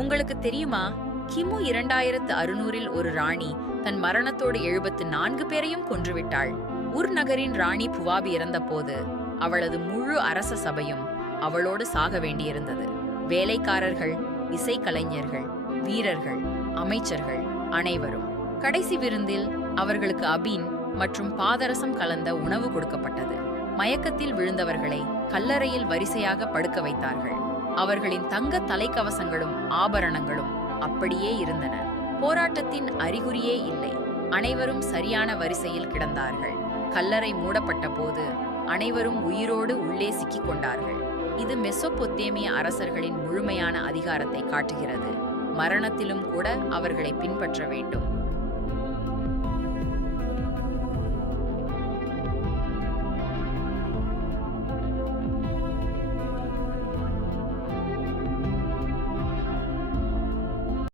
உங்களுக்கு தெரியுமா, கிமு 2600 ஒரு ராணி தன் மரணத்தோடு 74 பேரையும் கொன்றுவிட்டாள். உர் நகரின் ராணி புவாபி இறந்தபோது அவளது முழு அரச சபையும் அவளோடு சாக வேண்டியிருந்தது. வேலைக்காரர்கள், இசைக்கலைஞர்கள், வீரர்கள், அமைச்சர்கள் அனைவரும். கடைசி விருந்தில் அவர்களுக்கு அபீன் மற்றும் பாதரசம் கலந்த உணவு கொடுக்கப்பட்டது. மயக்கத்தில் விழுந்தவர்களை கல்லறையில் வரிசையாக படுக்க வைத்தார்கள். அவர்களின் தங்க தலைக்கவசங்களும் ஆபரணங்களும் அப்படியே இருந்தன. போராட்டத்தின் அறிகுறியே இல்லை. அனைவரும் சரியான வரிசையில் கிடந்தார்கள். கல்லறை மூடப்பட்ட போது அனைவரும் உயிரோடு உள்ளே சிக்கிக் கொண்டார்கள். இது மெசொப்பொத்தேமிய அரசர்களின் முழுமையான அதிகாரத்தை காட்டுகிறது. மரணத்திலும் கூட அவர்களை பின்பற்ற வேண்டும்.